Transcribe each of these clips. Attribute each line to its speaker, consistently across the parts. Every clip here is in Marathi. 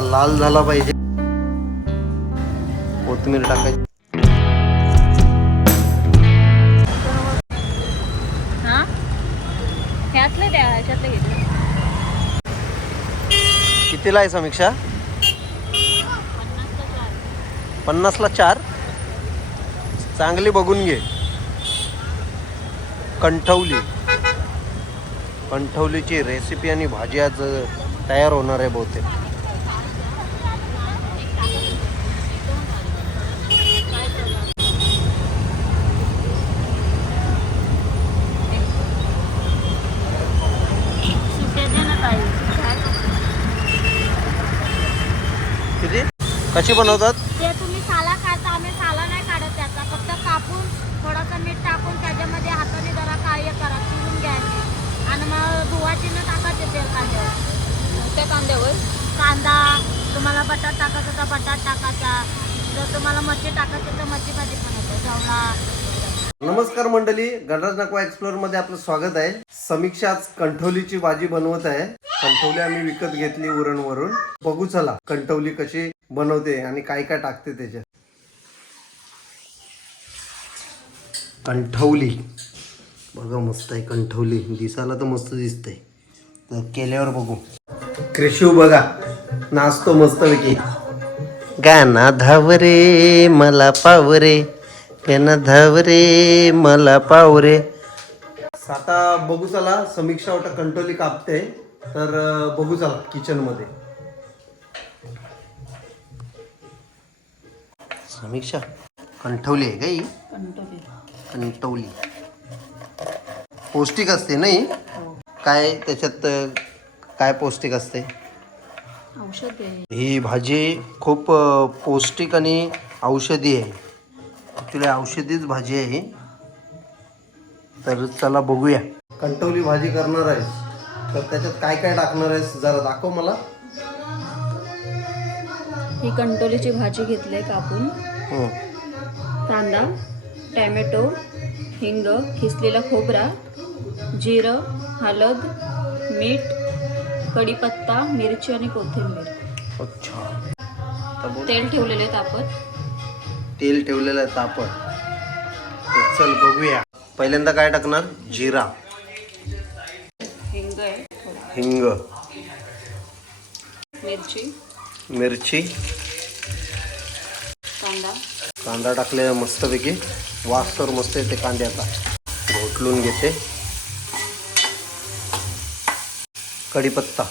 Speaker 1: लाल झाला पाहिजे. कोथिंबीर टाकायची.
Speaker 2: हा?
Speaker 1: कितीला आहे समीक्षा? पन्नासला चार. चांगली बघून घे. कंठवली. कंठवलीची रेसिपी आणि भाजी आज तयार होणार आहे बहुतेक. किती? कशी बनवतात?
Speaker 2: ते तुम्ही साला काढता आम्ही साला नाही काढत त्याचा. फक्त कापून थोडंसं मीठ टाकून त्याच्यामध्ये हाताने जरा काय करा चिरून घ्यायचे. आणि मग धुवाचीनं टाकायचे तेल कांद्यावर. त्या कांद्यावर? कांदा तुम्हाला बटाट टाकायचा तर बटाट टाकायचा. जर तुम्हाला मच्छी टाकायची तर मच्छी भाजी पण होते जेवढा
Speaker 1: नमस्कार मंडळी गणराज नको एक्सप्लोरमध्ये आपलं स्वागत आहे. समीक्षा आज कंठवलीची भाजी बनवत आहे. कंठवली आम्ही विकत घेतली उरण वरून बघू चला कंठवली कशी बनवते आणि काय काय टाकते त्याच्यात. कंठवली बघा मस्त आहे कंठवली दिसायला तर मस्त दिसते तर केल्यावर बघू. क्रिशू बघा. नाचतो मस्त पैकी गाना धावरे मला पावरे पेन धावरे मला पावरे. आता बघू चला समीक्षा वाटत कंटोली कापते. तर बघू चला किचनमध्ये. समीक्षा कंठवली आहे का ही? कंटवली पौष्टिक असते नाही काय त्याच्यात काय पौष्टिक असते?
Speaker 2: औषध
Speaker 1: ही भाजी खूप पौष्टिक आणि औषधी आहे. ॲक्च्युली औषधीच भाजी आहे. तर चला बघूया. कंटवली भाजी करणार आहेस. तर त्याच्यात काय काय टाकणार आहेस? जरा दाखव मला.
Speaker 2: ही कंटोलीची भाजी घेतली कापून.
Speaker 1: हं.
Speaker 2: कांदा टॅमॅटो हिंग खिसलेला खोबरा जिरं हळद मीठ कढीपत्ता मिरची आणि कोथिंबीर.
Speaker 1: अच्छा.
Speaker 2: तेल ठेवलेले तापत.
Speaker 1: तेल ठेवलेलं आहे तापड तर चल बघूया. पहिल्यांदा काय टाकणार? जिरा.
Speaker 2: हिंग
Speaker 1: हिंग.
Speaker 2: मिरची.
Speaker 1: मिरची.
Speaker 2: कांदा.
Speaker 1: कांदा टाकलेला मस्तपैकी. वास तर मस्त येते कांद्याचा. घोटलून घेते. कढीपत्ता.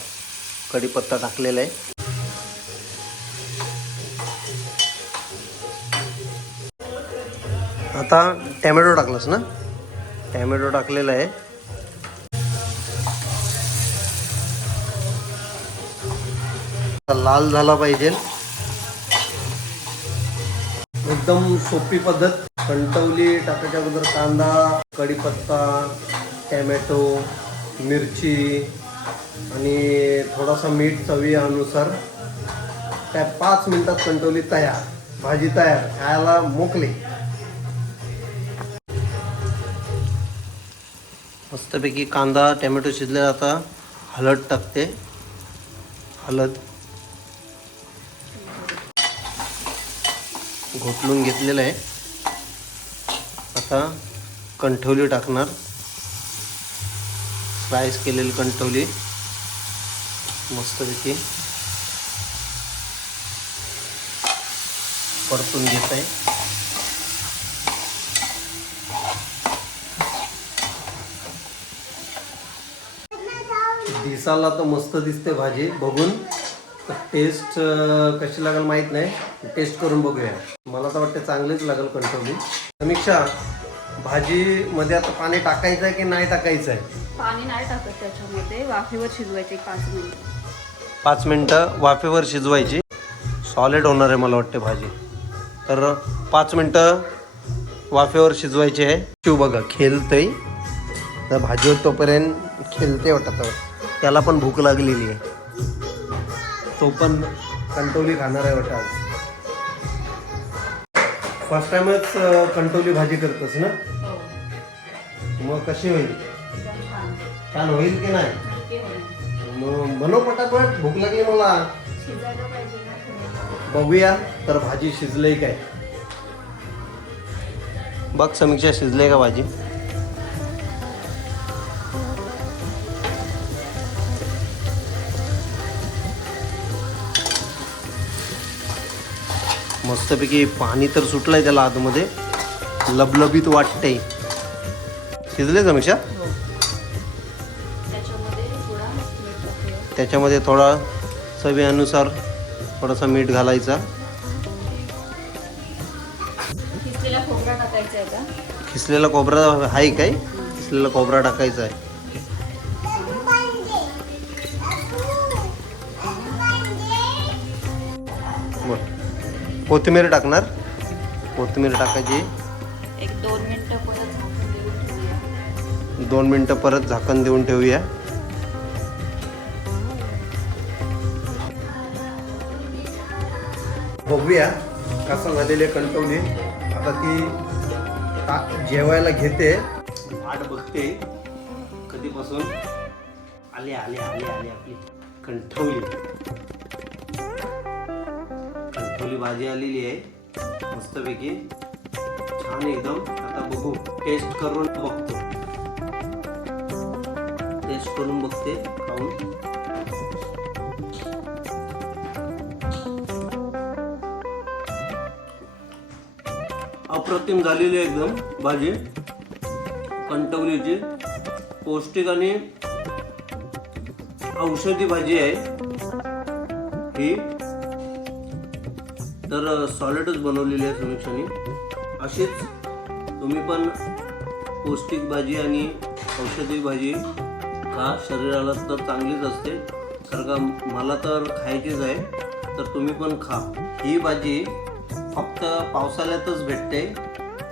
Speaker 1: कढीपत्ता टाकलेला आहे. आता टॅमॅटो टाकलास ना? टॅमॅटो टाकलेला आहे. लाल झाला पाहिजे. एकदम सोपी पद्धत. कंटवली टाकायच्या अगोदर कांदा कढीपत्ता टॅमॅटो मिरची आणि थोडासा मीठ चवीनुसार त्या पाच मिनिटात कंटवली तयार भाजी तयार खायला मोकली. मस्तपैकी कांदा टॅमॅटो शिजले आता. हळद टाकते. हळद. घोटलून घेतलेलं आहे. आता कंठवली टाकणार. स्लाइस केलेली कंठवली. मस्तपैकी. परतून घेत आहे. दिसाला तर मस्त दिसते भाजी. बघून तर टेस्ट कशी लागेल माहीत नाही. टेस्ट करून बघूया. मला तर वाटतं चांगलीच लागेल कंट्रोली समीक्षा भाजीमध्ये आता पाणी टाकायचं आहे की नाही टाकायचं आहे
Speaker 2: पाणी नाही टाकत त्याच्यामध्ये. वाफेवर शिजवायचे पाच मिनिट.
Speaker 1: पाच मिनटं वाफेवर शिजवायची. सॉलिड होणार आहे मला वाटते भाजी. तर पाच मिनटं वाफेवर शिजवायची आहे. शिव बघा खेळतंय. तर भाजीवर तोपर्यंत खेळते वाटत. त्याला पण भूक लागलेली आहे. तो पण कंटोली खाणार आहे वाटतं फर्स्ट टाइमच कंटोली भाजी करतोस ना? मग कशी होईल? छान होईल की नाही? मग बनव पटापट भूक लागली मला. बघूया तर भाजी शिजले काय? बघ समीक्षा शिजले का भाजी? मस्तपैकी पाणी तर सुटलंय त्याला आतमध्ये. लबलबीत वाटतंय. शिजले समीक्षा
Speaker 2: त्याच्यामध्ये थोडा मीठ टाकूया.
Speaker 1: त्याच्यामध्ये थोडा चवीनुसार थोडासा मीठ घालायचा.
Speaker 2: आहे
Speaker 1: खिसलेला खोबरा आहे काय? खिसलेला खोबरा टाकायचा आहे. कोथिंबीर टाकणार. कोथिंबीर टाकायची.
Speaker 2: एक दोन मिनिटं परत झाकून देऊन ठेवूया.
Speaker 1: दोन मिनटं परत झाकण देऊन ठेवूया. बघूया कसं झालेले कंटवली आता ती ता- जेवायला घेते. वाट बघते. कधीपासून? आले आले आले आले आपली कंठवली आपली भाजी आलेली आहे. मस्तपैकी. छान एकदम. आता बघू. टेस्ट करून बघतो. टेस्ट करून बघते. खाऊन. अप्रतिम झालेली आहे एकदम भाजी. कंटवलीची. पौष्टिक आणि औषधी भाजी आहे. ही तर सॉलिडच बनवलेली आहे समीक्षाने. अशीच तुम्ही पण पौष्टिक भाजी आणि औषधी भाजी खा. शरीराला तर चांगलीच असते. कारण का मला तर खायचीच आहे. तर तुम्ही पण खा. ही भाजी फक्त पावसाळ्यातच भेटते.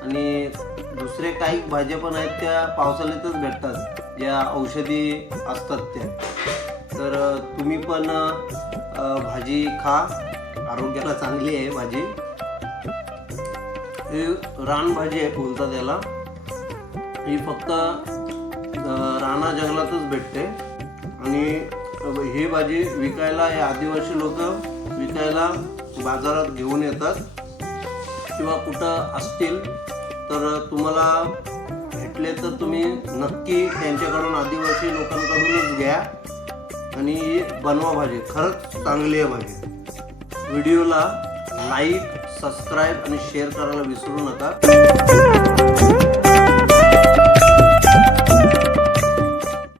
Speaker 1: आणि दुसरे काही भाज्या पण आहेत त्या पावसाळ्यातच भेटतात. ज्या औषधी असतात त्या. तर तुम्ही पण भाजी खा. आरोग्याला चांगली आहे भाजी. ही रानभाजी आहे बोलतात याला ही फक्त राणा जंगलातच भेटते. आणि ही भाजी विकायला हे आदिवासी लोक विकायला बाजारात घेऊन येतात. किंवा कुठं असतील तर तुम्हाला भेटले तर तुम्ही नक्की त्यांच्याकडून आदिवासी लोकांकडूनच घ्या. आणि बनवा भाजी. खरंच चांगली आहे भाजी. व्हिडिओला लाईक सबस्क्राईब आणि शेअर करायला विसरू नका.